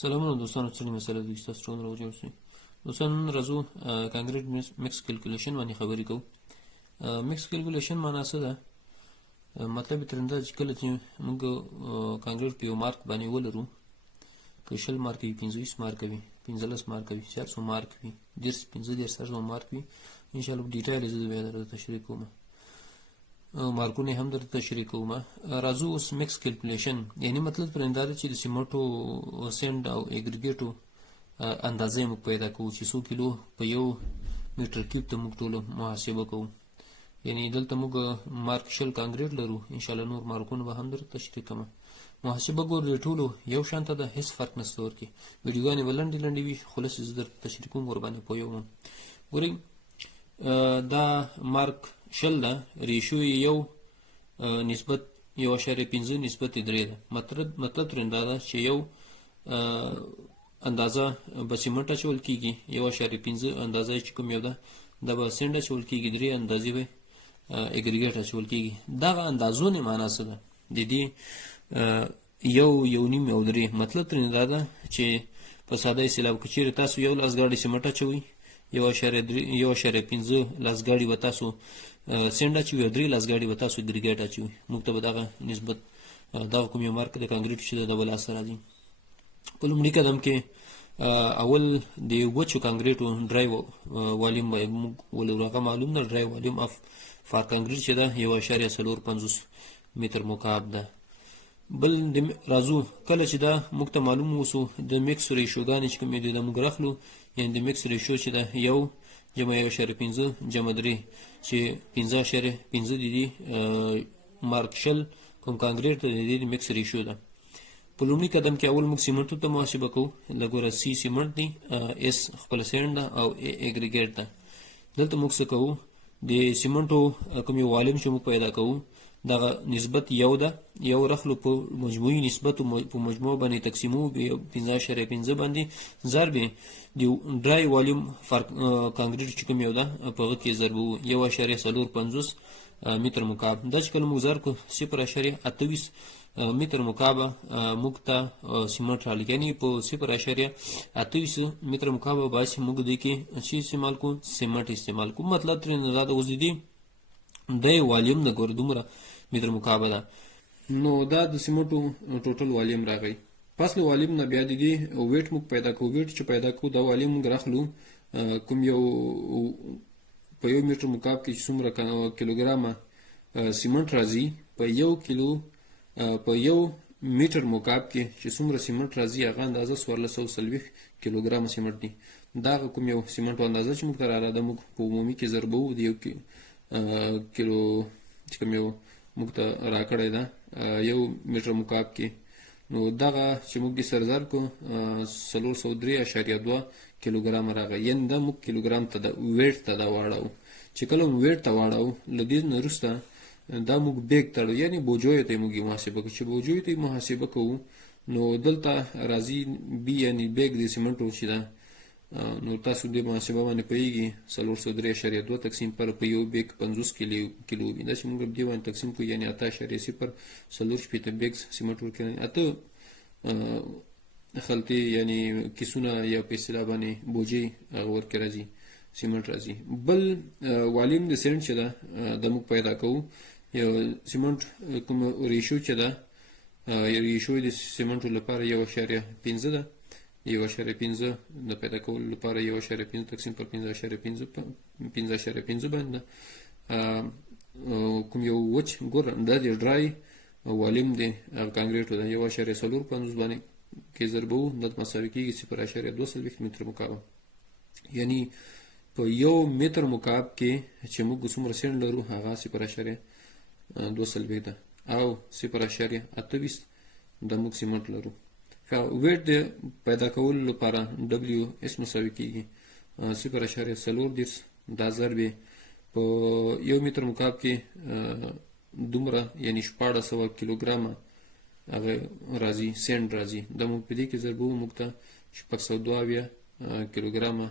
سلامونه دوستانو، څه مسله ده چې تاسو ټول راوجوړ شئ. دوستان نن راځو کانکریټ مکس کیلکولیشن باندې خبرې کوو. مکس کیلکولیشن معنا څه ده؟ مطلب یې ترنده چې کله چې موږ کانکریټ په یو مارک باندې ولرو، که 20 مارک وي، 25 مارک وي، 15 مارک وي، 400 مارک وي، 15 مارک وي، انشاءالله په ډیټیل زه بیا درته تشریح کوم، مارکونه هم درته تشریح کوم. راځو اوس مکس کیلکولیشن، یعنی مطلب پرنده ده چې د سیمنټو سینډ او اګریګیټو اندازې موږ پیدا کوو چې 100 کیلو په یو میټر کیوب ته موږ ټوله محاسبه کوو. یعنی دلته موږ مارک شل کانکریټ لرو، انشاءالله نور مارکونه به هم درته تشریح کوم. محاسبه ګورې ټولو یو شانته ده، هیڅ فرق نشته ورکې. ویډیوګانې به لنډې لنډې وي، خو لس زه درته تشریح کوم، ورباندې پوهیږم. ګورئ دا مارک شل ده، ریشو یې یو نسبت 1.5 نسبت 3 ده. مطلب ترنده ده چې یو اندازه به سیمنټ اچول کېږي، 1.5 اندازه چې کوم یو ده دا به سینډ اچول کېږي، 3 اندازې به اګریګیټ اچول کېږي. دغه اندازو نه معنا څه ده؟ د دې یو نیم او 3 مطلب ترنده ده چې په ساده اصطلاح کې چیرې تاسو یو لاس ګاډي سیمنټ اچوئ، 1.5 لاس ګاډي به تاسو سینډ اچوي، 3 لاس ګاډي به تاسو اګریګیټ اچوي. موږ ته به دغه نسبت دغه کوم یو مارک د کانکریټ چې د بل اثر راځي. په لومړي قدم کې اول د وچو کانکریټو ډرای والیوم به موږ ولرو. هغه معلوم ده، ډرای والیوم اف فار کانکریټ چې ده 1.450 متر مکعب ده. بل راځو کله چې دا موږ ته معلوم وسو د میکس ریشوګانې چې کومې دي د موږ راخلو، یعنی د میکس ریشو چې ده 1 جمع 1.5 جمع 3 چې 15.5 دي مارک شل کوم کانکریټ د دې میکس ریشو ده. په لومړي قدم کې اول موږ سیمنټو ته محاسبه کوو. لګوره سی سیمنټ دی، اس خپل سینډ ده او اګریګیټ ده. دلته موږ څه کوو؟ د سیمنټو کوم یو والیوم چې موږ پیدا کوو دغه نسبت یو ده، یو رخلو په مجموعي نسبت په مجموع باندې تقسیمو 15.5 باندې ضرب د ډرای والیوم کانکریټ چې کوم یو ده په هغه کې ضرب 1.450 متر مکعب. دا چې کله موږ ضرب کړو 0.28 متر مکعب موږ ته سیمنټ رالیږي، یعنې په 0.28 متر مکعب باعث موږ دې کې چې استعمال کوو سیمنټ استعمال کوو. مطلب ترې دا د اوس دې د والیوم د ګور دومره متر مکعب ده، نو دا د سیمنټو ټوټل والیوم راغی. پس له والیوم نه بیا د دې ویټ موږ پیدا کوو. ویټ چې پیدا کوو دا والیوم موږ راخلو کوم یو په یو میټر مکعب کې چې څومره کیلوګرامه سیمنټ راځي، په یو میټر مکعب کې چې څومره سیمنټ راځي هغه اندازه 1440 کیلوګرامه سیمنټ دي. دا کوم یو سیمنټو اندازه چې موږ ته رااله موږ په عمومي کې ضربو د یو کیلو چې کوم یو موږ ته راکړی ده یو میټر مکعب کې، نو دغه چې موږ دې سره ضرب کړو 403.2 کیلوګرام راغی. یعنې دا موږ کیلوګرام ته د ویټ ته دا واړو. چې کله موږ ویټ ته واړو له دې نه وروسته دا موږ بیگ تړو، یعنې بوجیو ته موږ محاسبه کوو. چې بوجیو ته محاسبه کوو نو دلته راځي بي، یعنې بیگ د سیمنټو چې ده، نو تاسو دې محاسبه باندې پوهیږئ 403.2 تقسیم پر په یو بیگ 50 کیلو وي. دا چې موږ دې باندې تقسیم کوو یعنې 8.0 بیگ سیمنټ ورکوي. 8 خلطې یعنې کیسونه یا په اصطلاح باندې بوجي هغه ورکې راځي، سیمنټ راځي. بل والیوم د سینډ چې ده د موږ پیدا کوو. یو سیمنټ کوم ریشو چې ده، ریشو د سیمنټو لپاره 1.5 ده. 1.5 د پیدا کولو لپاره 1.5 تقسیم پر 15.5 باندې کوم یو وچ ګور دا د ډرای والیوم د کانکریټو ده 1.450 باندې کې ضربو د مساوي کېږي 0.2 متر مکعب. یعنی په یو متر مکعب کې چې موږ څومره سینډ لرو هغه 0.2 ده او 0.28 د موږ سیمنټ لرو. ویټ د پیدا کولو لپاره ډبلیو اس مساوي کېږي 0.4 دا ضرب په یو متر مکعب کې دومره یعنې 1400 کیلوګرامه هغه راځي، سینډ راځي. دا موږ په دې کې ضربو موږ ته 602 کیلوګرامه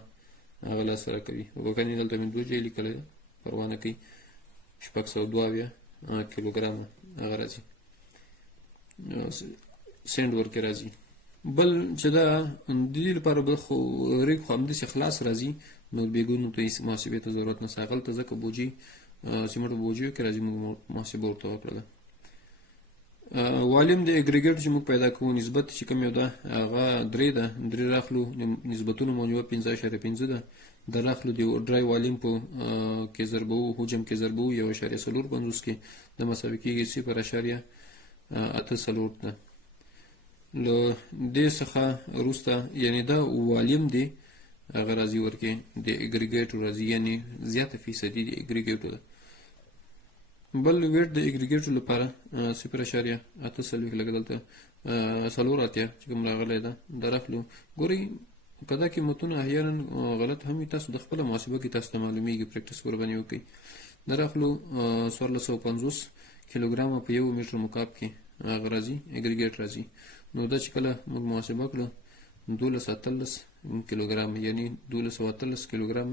هغه لاس سره کوي. وګورئ دلته مې 2 جې لیکلی ده، پروا نه کوي، 602 کیلوګرامه هغه راځي، سینډ ورکې راځي. بل چې دا د دې لپاره به خو ریګ خو همداسې خلاص راځي نو بیګونو ته هېڅ محاسبې ته ضرورت نشته هغلته ځکه بوجي سیمنټ بوجیو کې راځي موږ محاسبه ورته وکړله. والیم د اګریګیټ چې موږ پیدا کوو نسبت چې کوم یو ده هغه 3 ده 3 راخلو نسبتونه موجوده 5.5 ده د راخلو د ډرای والیم په کې ضربو حجم کې ضربو 1.450 کې د مساوي کېږي 0.8 ده. له دې څخه وروسته یعنی دا والیم دی هغه راځي ورکې د اګریګیټ راځي یعنی زیاته فیصدي د اګریګیټ ده. بل ویټ د اګریګیټ لپاره 0.8 لکه دلته 4 چې کوم راغلی ده درخلو ګوري کدا قیمتونه احیانا غلط هم تاسو د خپل محاسبه کې تاسو ته معلومیږي پریکټیس ورباندې وکړئ. درخلو 1450 کیلوګرام په 1 میټر مکعب کې هغه راځي اګریګیټ راځي. نو دا چې کله موږ محاسبه کړو 1213 کیلوګرام یعنی 1213 کیلوګرام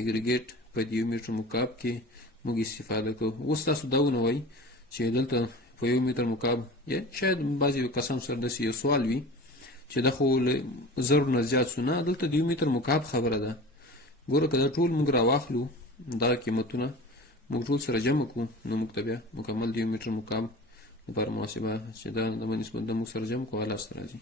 اګریګیټ په 1 میټر مکعب کې موږ استفاده کوو. اوس تاسو دا ونوئ چې دلته په 1 میټر مکعب یا شاید بعضې کسان سره داسې یو سوال وي چې دا خو له 1000 نه زیات شو. نه دلته د 1 میټر مکعب خبره ده. ګوره که دا ټول موږ راواخلو دا قیمتونه موږ ټول سره جمع کړو نو موږ ته بیا مکمل د 1 میټر مکعب لپاره محاسبه چې دا د نسبت د موږ سره جمع کوو لاسته راځي.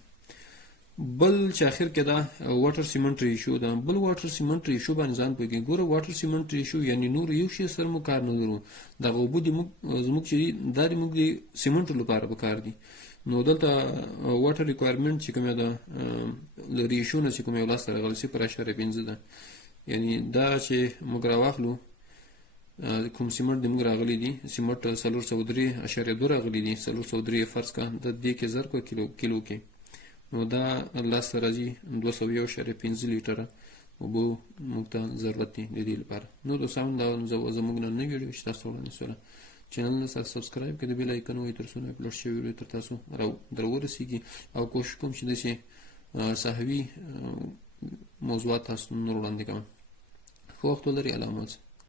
بل چې اخر کې دا واټر سیمنټ ریشیو ده. بل واټر سیمنټ ریشیو باندې ځان پوهېږي. ګوره واټر سیمنټ ریشیو یعنی نور یو شی سره موږ کار نه لرو دغه اوبه د زموږ چې دا د موږ د سیمنټو لپاره پکار دي. نو دلته واټر ریکوایرمنټ چې کومه ده ریشیو نه چې کوم یو لاسته راغلی 0.5 ده یعنی دا چې موږ راواخلو کوم سیمنټ د موږ راغلی دي سیمنټ 403.2 راغلی دي 403 فرض کا د دې کې زر کو کیلو کې نو دا لاسته راځي 201.5 لیټره اوبه موږ ته ضرورت دي د دې لپاره. نو دوستان دا زموږ نن ویډیو چې تاسو ولرئ سره چینل نه سبسکرایب کړئ د بیل آیکن وای تر څو اپلوډ شوی ویډیو تر تاسو درورسیږي او کوشش کوم چې داسې صحوي موضوعات تاسو نور وړاندې کوم. خو وخت ولرئ علامات